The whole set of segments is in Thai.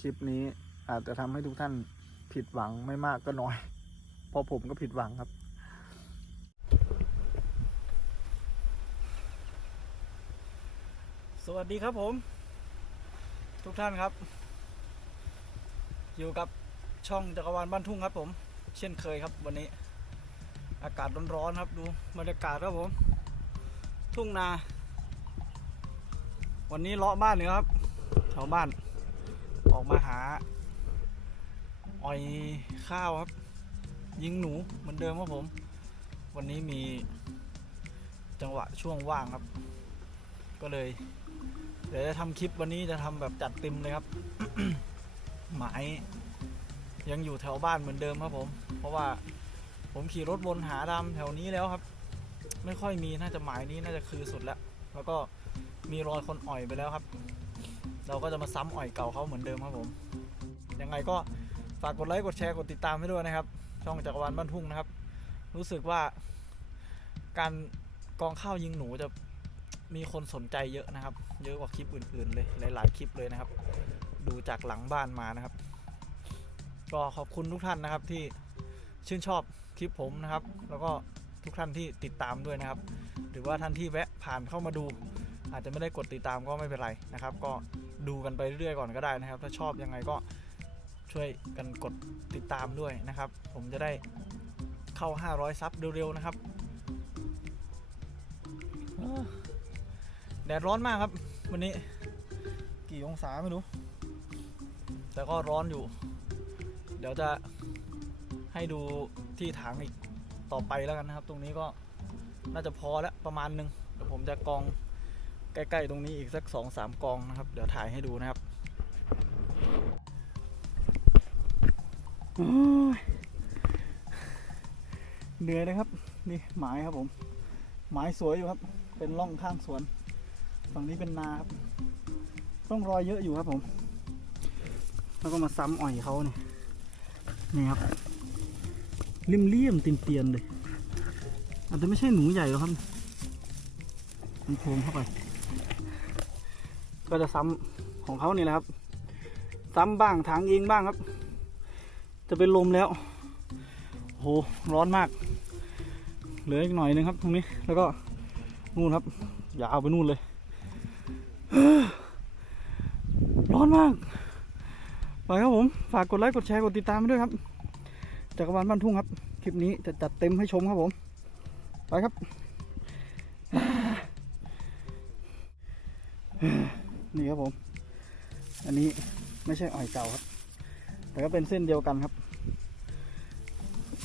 คลิปนี้อาจจะทำให้ทุกท่านผิดหวังไม่มากก็น้อย เพราะผมก็ผิดหวังครับ สวัสดีครับผม ทุกท่านครับ อยู่กับช่องจักรวาลบ้านทุ่งครับผม เช่นเคยครับวันนี้ อากาศร้อนๆครับดูบรรยากาศครับผม ทุ่งนา วันนี้เลาะบ้านเนี่ยครับแถวบ้าน ออกมาหาอ่อยข้าวครับ ยิงหนูเหมือนเดิมครับผม วันนี้มีจังหวะช่วงว่างครับ ก็เลย เดี๋ยวจะทำคลิปวันนี้จะทำแบบจัดเต็มเลยครับ หมายยังอยู่แถวบ้านเหมือนเดิมครับผม เพราะว่าผมขี่รถวนหาตามแถวนี้แล้วครับ ไม่ค่อยมีน่าจะหมายนี้น่าจะคือสุดแล้ว แล้วก็มีรอยคนอ่อยไปแล้วครับ เราก็จะมาซ้ำอ่อยเก่าเขาเหมือนเดิมครับผม ยังไงก็ฝากกดไลค์กดแชร์กดติดตามให้ด้วยนะครับ ช่องจักรวาลบ้านทุ่งนะครับ รู้สึกว่าการกองข้าวยิงหนูจะมีคนสนใจเยอะนะครับ เยอะกว่าคลิปอื่น ๆ เลยหลาย ๆ คลิปเลยนะครับ ดูจากหลังบ้านมานะครับ ก็ขอบคุณทุกท่านนะครับที่ชื่นชอบคลิปผมนะครับ แล้วก็ทุกท่านที่ติดตามด้วยนะครับ หรือว่าท่านที่แวะผ่านเข้ามาดู อาจจะไม่ได้กดติดตามก็ไม่เป็นไรนะครับ ก็ดูกันไปเรื่อยๆก่อนก็ได้นะครับ ถ้าชอบยังไงก็ช่วยกันกดติดตามด้วยนะครับ ผมจะได้เข้า 500 ซับเร็วๆนะครับแดดร้อนมากครับ วันนี้ กี่องศาไม่รู้ แต่ก็ร้อนอยู่ เดี๋ยวจะให้ดูที่ถังอีกต่อไปแล้วกันนะครับ ตรงนี้ก็น่าจะพอแล้วประมาณนึงเดี๋ยวผมจะกอง ใกล้ๆตรงนี้อีกสักสองสามกองนะครับ เดี๋ยวถ่ายให้ดูนะครับโอ้ยเหนื่อยนะครับ นี่หมายครับผม หมายสวยอยู่ครับ เป็นร่องข้างสวน ฝั่งนี้เป็นนาครับ ต้องรอยเยอะอยู่ครับผม แล้วก็มาซ้ำอ่อยเขาเนี่ยนี่ครับเลี่ยมเลี่ยมๆเตียนๆเลยอาจจะไม่ใช่หนูใหญ่หรอกครับ มันโพงเข้าไป ก็จะซ้ำของเขานี่แหละครับ ซ้ำบ้างถางเองบ้างครับ จะเป็นลมแล้วโหร้อนมาก เหลืออีกหน่อยนึงครับ ตรงนี้แล้วก็นู่นครับ อย่าวไปนู่นเลย ร้อนมากไปครับผม ฝากกดไลค์กดแชร์กดติดตามด้วยครับจักรวาลบ้านทุ่งครับ คลิปนี้จะจัดเต็มให้ชมครับผม ไปครับ นี่ครับผม อันนี้ไม่ใช่อ่อยเก่าครับ แต่ก็เป็นเส้นเดียวกันครับ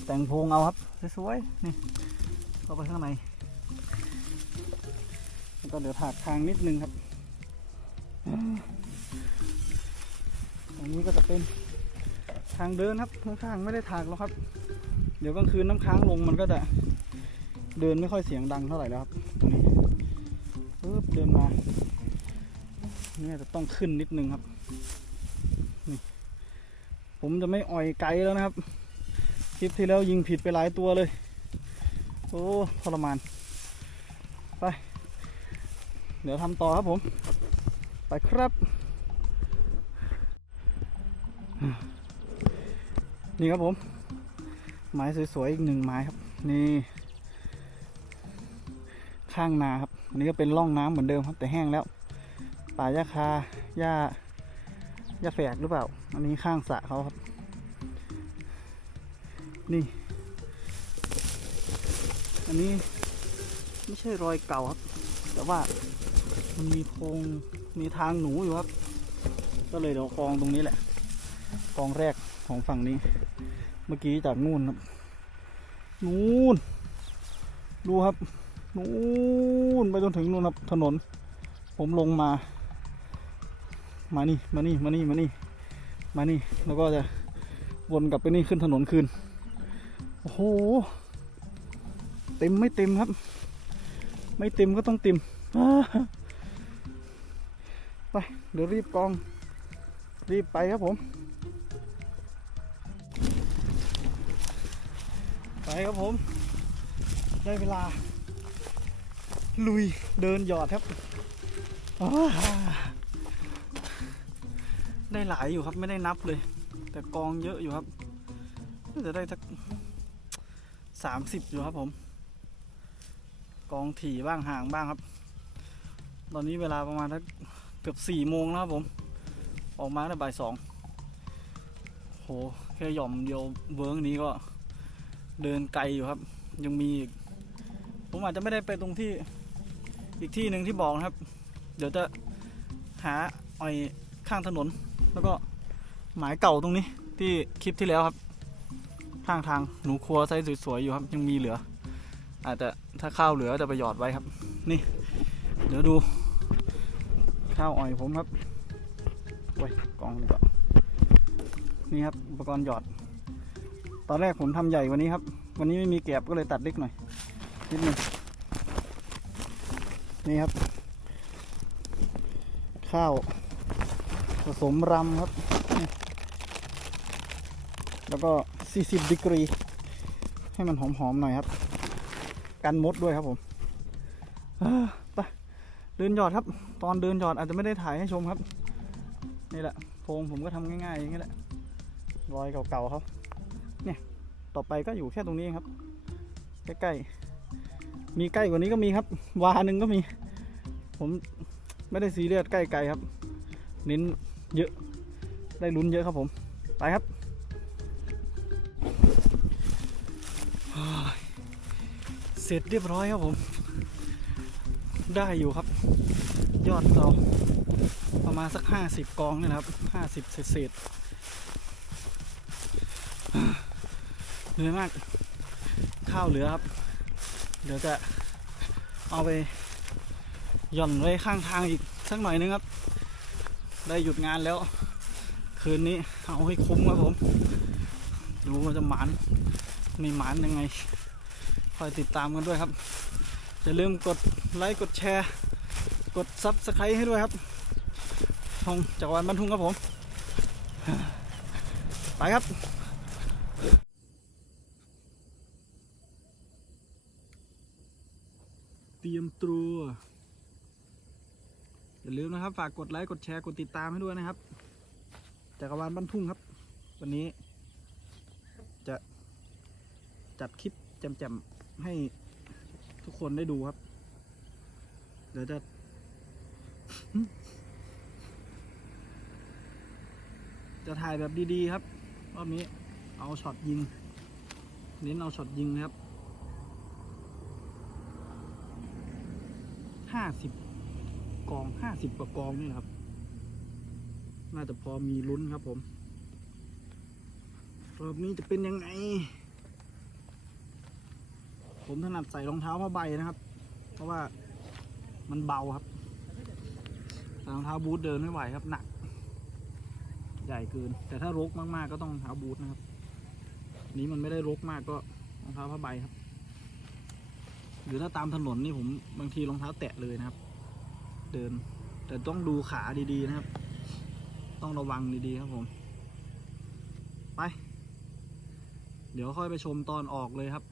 แต่งโพงเอาครับสวยๆนี่เข้าไปข้างในแล้วก็เดี๋ยวถากทางนิดนึงครับอันนี้ก็จะเป็นทางเดินครับข้างๆไม่ได้ถากแล้วครับ เดี๋ยวกลางคืนน้ำค้างลงมันก็จะเดินไม่ค่อยเสียงดังเท่าไหร่แล้วครับตรงนี้ปึ๊บเดินมา เนี่ยจะต้องขึ้นนิดนึงครับนี่ผมจะไม่อ่อยไกลแล้วนะครับ คลิปที่แล้วยิงผิดไปหลายตัวเลย โอ้ทรมาน ไป เดี๋ยวทำต่อครับผม ไปครับ นี่ครับผม ไม้สวยๆอีกหนึ่งไม้ครับ นี่ข้างนาครับ อันนี้ก็เป็นร่องน้ำเหมือนเดิมครับแต่แห้งแล้ว ป่าหญ้าคาหญ้าหญ้าแฝกหรือเปล่า อันนี้ข้างสระเขาครับ นี่ อันนี้ไม่ใช่รอยเก่าครับ แต่ว่ามันมีโพรงมีทางหนูอยู่ครับ ก็เลยเดี๋ยวกองตรงนี้แหละกองแรกของฝั่งนี้ เมื่อกี้จากนู่นครับ นู่น ดูครับ นู่นไปจนถึงนู่นครับถนน ผมลงมา มานี่มานี่มานี่มานี่มานี่แล้วก็จะวนกลับไปนี่ขึ้นถนนคืน โอ้โห เต็มไม่เต็มครับ ไม่เต็มก็ต้องเต็มไปเดี๋ยวรีบกอง รีบไปครับผม ไปครับผม ได้เวลา ลุยเดินหยอดครับอ้า ได้หลายอยู่ครับไม่ได้นับเลย แต่กองเยอะอยู่ครับน่าจะได้สักสามสิบอยู่ครับผม กองถี่บ้างห่างบ้างครับ ตอนนี้เวลาประมาณสักเกือบสี่โมงแล้วครับผม ออกมาตั้งแต่บ่ายสองโหแค่หย่อมเดียวเวิร์กนี้ก็เดินไกลอยู่ครับ ยังมีอีกผมอาจจะไม่ได้ไปตรงที่อีกที่หนึ่งที่บอกนะครับ เดี๋ยวจะหาอ้อย ข้างถนน แล้วก็หมายเก่าตรงนี้ที่คลิปที่แล้วครับ ข้างทางหนูครัวไซส์สวยๆอยู่ครับ ยังมีเหลือ อาจจะถ้าข้าวเหลือจะไปหยอดไว้ครับ นี่ เดี๋ยวดู ข้าวอ้อยผมครับโอ้ยกองนี่ก็นี่ครับอุปกรณ์หยอด ตอนแรกผมทำใหญ่วันนี้ครับ วันนี้ไม่มีแกบก็เลยตัดเล็กหน่อยนิดนึงนี่ครับ ข้าว ผสมรำครับ แล้วก็ 40ดีกรี ให้มันหอมๆหน่อยครับ กันมดด้วยครับผมไปเดินหยอดครับ ตอนเดินหยอดอาจจะไม่ได้ถ่ายให้ชมครับ นี่แหละโพงผมก็ทำง่ายๆอย่างนี้แหละรอยเก่าๆเขาเนี่ย ต่อไปก็อยู่แค่ตรงนี้ครับ ใกล้ๆ มีใกล้กว่านี้ก็มีครับ วาหนึ่งก็มี ผมไม่ได้ซีเรียสใกล้ๆครับ เน้น เยอะ ได้ลุ้นเยอะครับผม ไปครับ เสร็จเรียบร้อยครับผม ได้อยู่ครับ ยอดเราประมาณสักห้าสิบกองเนี่ยนะครับห้าสิบเศษเหนื่อยมาก ข้าวเหลือครับ เดี๋ยวจะเอาไปหย่อนไว้ข้างทางอีกสักหน่อยนึงครับ ได้หยุดงานแล้ว คืนนี้เอาให้คุ้มครับผม ดูว่าจะหมานไม่หมานยังไง คอยติดตามกันด้วยครับ อย่าลืมกดไลค์กดแชร์ กดซับสไครต์ให้ด้วยครับทองจักรวาลบรรทุงครับผม ไปครับเตรียมตัว อย่าลืมนะครับ ฝากกดไลค์กดแชร์กดติดตามให้ด้วยนะครับจักรวาลบรรทุงครับ วันนี้ จะจัดคลิปแจมๆให้ทุกคนได้ดูครับ เดี๋ยวจะจะถ่ายแบบดีๆครับรอบนี้เอาช็อตยิง เน้นเอาช็อตยิงนะครับห้าสิบ กองห้าสิบกว่ากองนี่นะครับ น่าจะพอมีลุ้นครับผม รอบนี้จะเป็นยังไง ผมถนัดใส่รองเท้าผ้าใบนะครับ เพราะว่ามันเบาครับรองเท้าบูทเดินไม่ไหวครับหนัก ใหญ่เกิน แต่ถ้ารกมากๆก็ต้องรองเท้าบูทนะครับ นี้มันไม่ได้รกมากก็รองเท้าผ้าใบครับ หรือถ้าตามถนนนี่ผมบางทีรองเท้าแตะเลยนะครับ เดิน แต่ต้องดูขาดีๆนะครับ ต้องระวังดีๆครับผม ไป เดี๋ยวค่อยไปชมตอนออกเลยครับ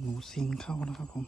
หนูซิงเข้านะครับผม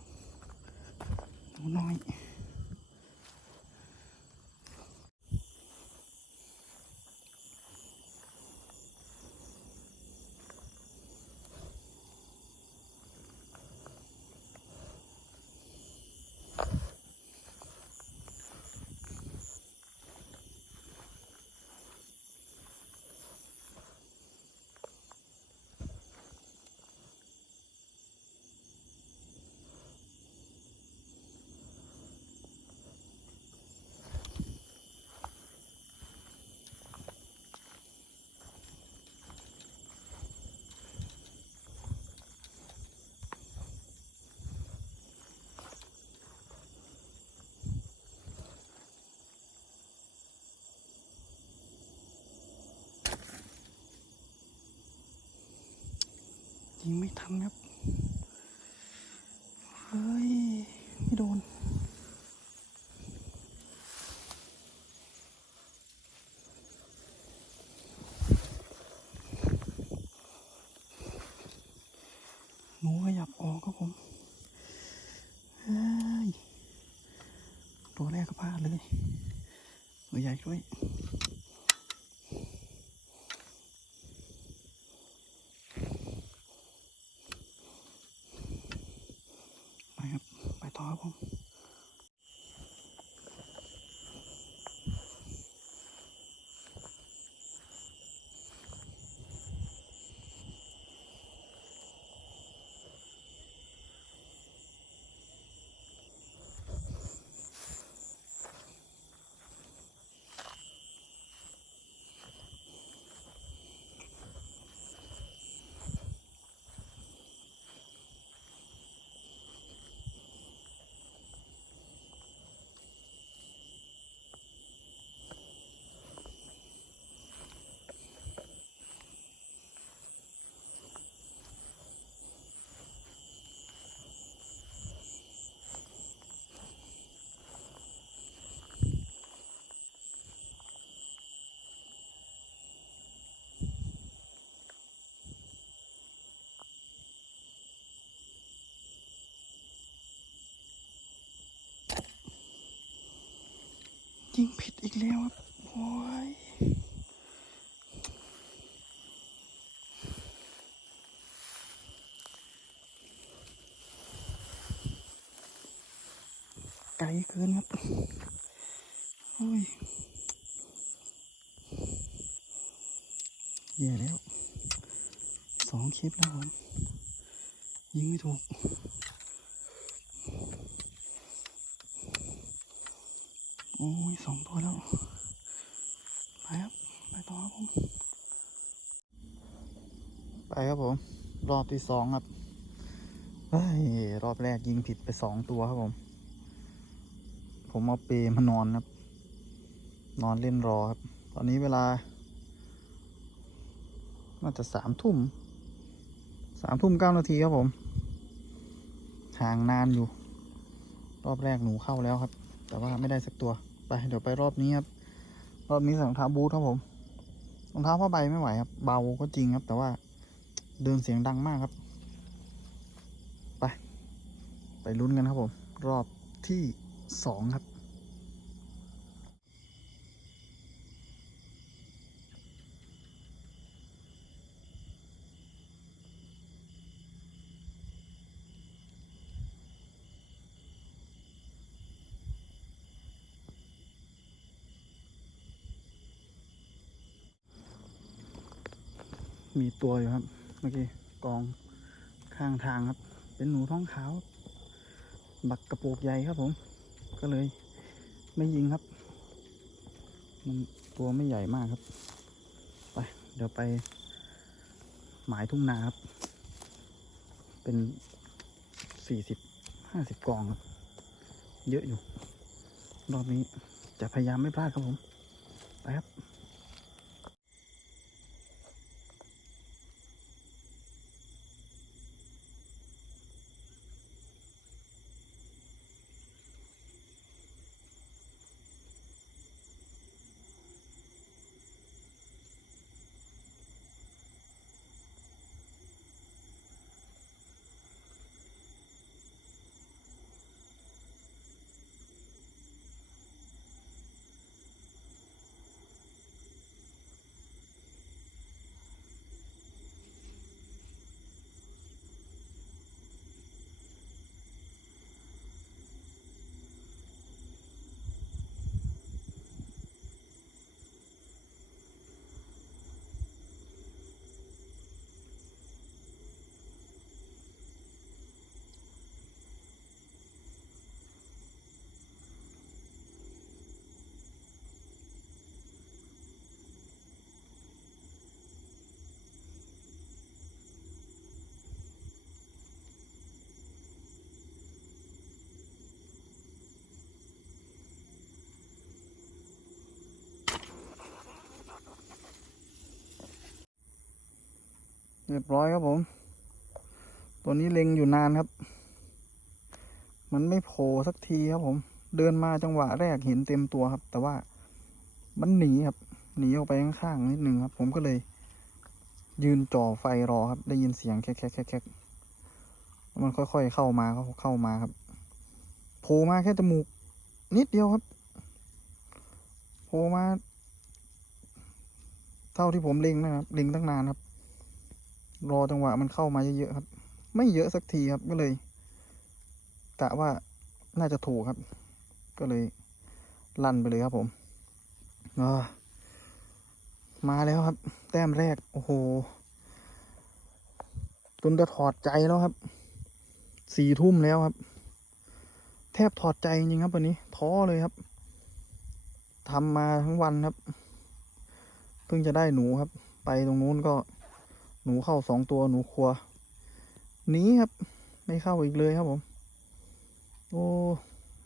ยิงไม่ทันครับ เฮ้ย ไม่โดน หนูขยับออกครับผมตัวแรกก็พลาดเลยตัวใหญ่ด้วย ยิงผิดอีกแล้วครับโอ้ยไกลเกินครับโอ้ยแย่แล้วสองคลิปแล้วผมยิงไม่ถูก โอ้ยสองตัวแล้วไปครับไปต่อครับผมไปครับผม รอบที่สองครับเฮ้ยรอบแรกยิงผิดไปสองตัวครับผม ผมเอาเปมานอนครับ นอนเล่นรอครับ ตอนนี้เวลา น่าจะสามทุ่มสามทุ่มเก้านาทีครับผม ห่างนานอยู่ รอบแรกหนูเข้าแล้วครับ แต่ว่าไม่ได้สักตัว ไปเดี๋ยวไปรอบนี้ครับ รอบนี้ใส่รองเท้าบูทครับผม รองเท้าผ้าใบไม่ไหวครับ เบาก็จริงครับ แต่ว่าเดินเสียงดังมากครับ ไป ไปลุ้นกันครับผม รอบที่สองครับ มีตัวอยู่ครับ เมื่อกี้กองข้างทางครับ เป็นหนูท้องขาว บักกระโปกใหญ่ครับผม ก็เลยไม่ยิงครับ มันตัวไม่ใหญ่มากครับ ไป เดี๋ยวไป หมายทุ่งนาครับ เป็นสี่สิบห้าสิบกองครับ เยอะอยู่ รอบนี้จะพยายามไม่พลาดครับผม ไปครับ เรียบร้อยครับผม ตัวนี้เล็งอยู่นานครับ มันไม่โผล่สักทีครับผม เดินมาจังหวะแรกเห็นเต็มตัวครับ แต่ว่ามันหนีครับ หนีออกไปข้างๆนิดนึงครับ ผมก็เลย ยืนจ่อไฟรอครับ ได้ยินเสียงแคกแคกแคกแคกมันค่อยๆเข้ามาเขาเข้ามาครับโผล่มาแค่จมูก นิดเดียวครับโผล่มา เท่าที่ผมเล็งนะครับเล็งตั้งนานครับ รอจังหวะมันเข้ามาเยอะๆครับ ไม่เยอะสักทีครับก็เลยกะว่าน่าจะถูกครับ ก็เลยลั่นไปเลยครับผมมาแล้วครับ แต้มแรก โอ้โหจนจะถอดใจแล้วครับ สี่ทุ่มแล้วครับ แทบถอดใจจริงครับวันนี้ท้อเลยครับทำมาทั้งวันครับ เพิ่งจะได้หนูครับ ไปตรงนู้นก็ นูเข้าสองตัวหนูครัวหนีครับ ไม่เข้าอีกเลยครับผม โอ้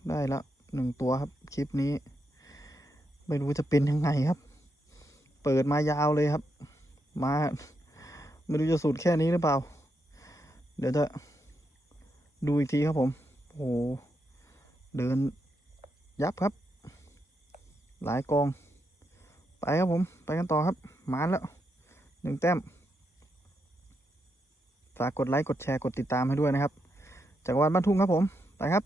ได้ละหนึ่งตัวครับคลิปนี้ ไม่รู้จะเป็นยังไงครับ เปิดมายาวเลยครับ มา ไม่รู้จะสุดแค่นี้หรือเปล่า เดี๋ยวจะดูอีกทีครับผมโอ้โหเดินยับครับ หลายกอง ไปครับผม ไปกันต่อครับ มาแล้วหนึ่งแต้มากกดไลค์ กดแชร์ กดติดตามให้ด้วยนะครับ จากวันบ้านทุ่งครับผม ไปครับ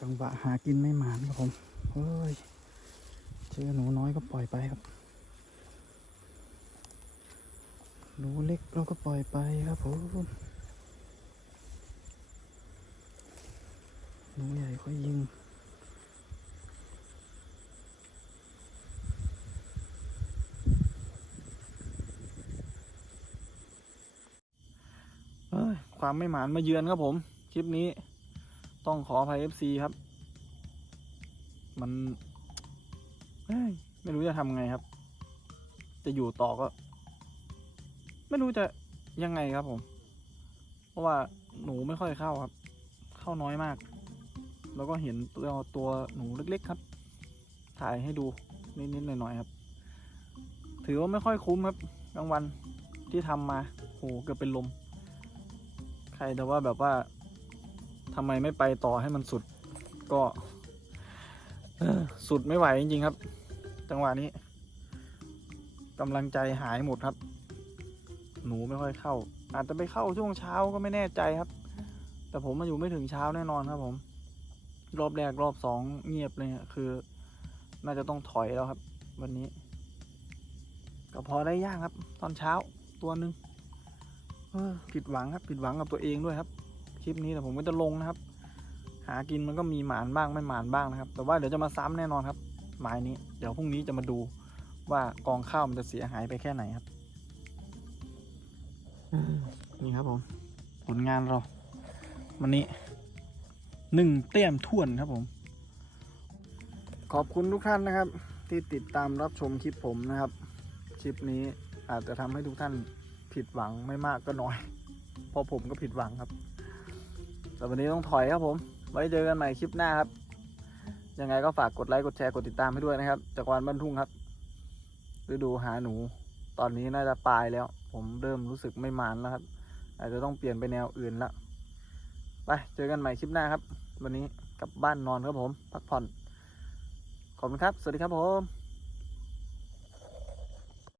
จังหวะหากินไม่หมานครับผม เฮ้ย เจอหนูน้อยก็ปล่อยไปครับ หนูเล็กเราก็ปล่อยไปครับผมหนูใหญ่ก็ยิงเอ้ยความไม่หมานมาเยือนครับผม คลิปนี้ต้องขออภัย FC ครับ มันไม่รู้จะทำไงครับ จะอยู่ต่อก็ ไม่รู้จะยังไงครับผม เพราะว่าหนูไม่ค่อยเข้าครับ เข้าน้อยมาก แล้วก็เห็นตัวตัวหนูเล็กๆครับ ถ่ายให้ดูนิดๆหน่อยๆครับ ถือว่าไม่ค่อยคุ้มครับกลางวันที่ทำมาโหเกือบเป็นลม ใครแต่ว่าแบบว่าทำไมไม่ไปต่อให้มันสุด ก็สุดไม่ไหวจริงๆครับ จังหวะนี้กำลังใจหายหมดครับ หนูไม่ค่อยเข้า อาจจะไปเข้าช่วงเช้าก็ไม่แน่ใจครับ แต่ผมมาอยู่ไม่ถึงเช้าแน่นอนครับ ผม รอบแรกรอบสองเงียบเลยคือ น่าจะต้องถอยแล้วครับ วันนี้ ก็พอได้ย่างครับ ตอนเช้าตัวหนึ่งออผิดหวังครับ ผิดหวังกับตัวเองด้วยครับ คลิปนี้แต่ผมก็จะลงนะครับ หากินมันก็มีหมานบ้างไม่หมานบ้างนะครับ แต่ว่าเดี๋ยวจะมาซ้ำแน่นอนครับ หมายนี้ เดี๋ยวพรุ่งนี้จะมาดูว่ากองข้าวมันจะเสียหายไปแค่ไหนครับ นี่ครับผมผลงานเราวันนี้หนึ่งเตี้ยมท่วนครับผม ขอบคุณทุกท่านนะครับ ที่ติดตามรับชมคลิปผมนะครับ คลิปนี้อาจจะทำให้ทุกท่านผิดหวังไม่มากก็น้อยเพราะผมก็ผิดหวังครับ แต่วันนี้ต้องถอยครับผม ไว้เจอกันใหม่คลิปหน้าครับ ยังไงก็ฝากกดไลค์กดแชร์กดติดตามให้ด้วยนะครับจากรวันบ้านทุ่งครับฤดูหาหนู ตอนนี้น่าจะปลายแล้ว ผมเริ่มรู้สึกไม่มานแล้วครับ อาจจะต้องเปลี่ยนไปแนวอื่นละไปเจอกันใหม่คลิปหน้าครับ วันนี้กลับบ้านนอนครับผม พักผ่อน ขอบคุณครับ สวัสดีครับผม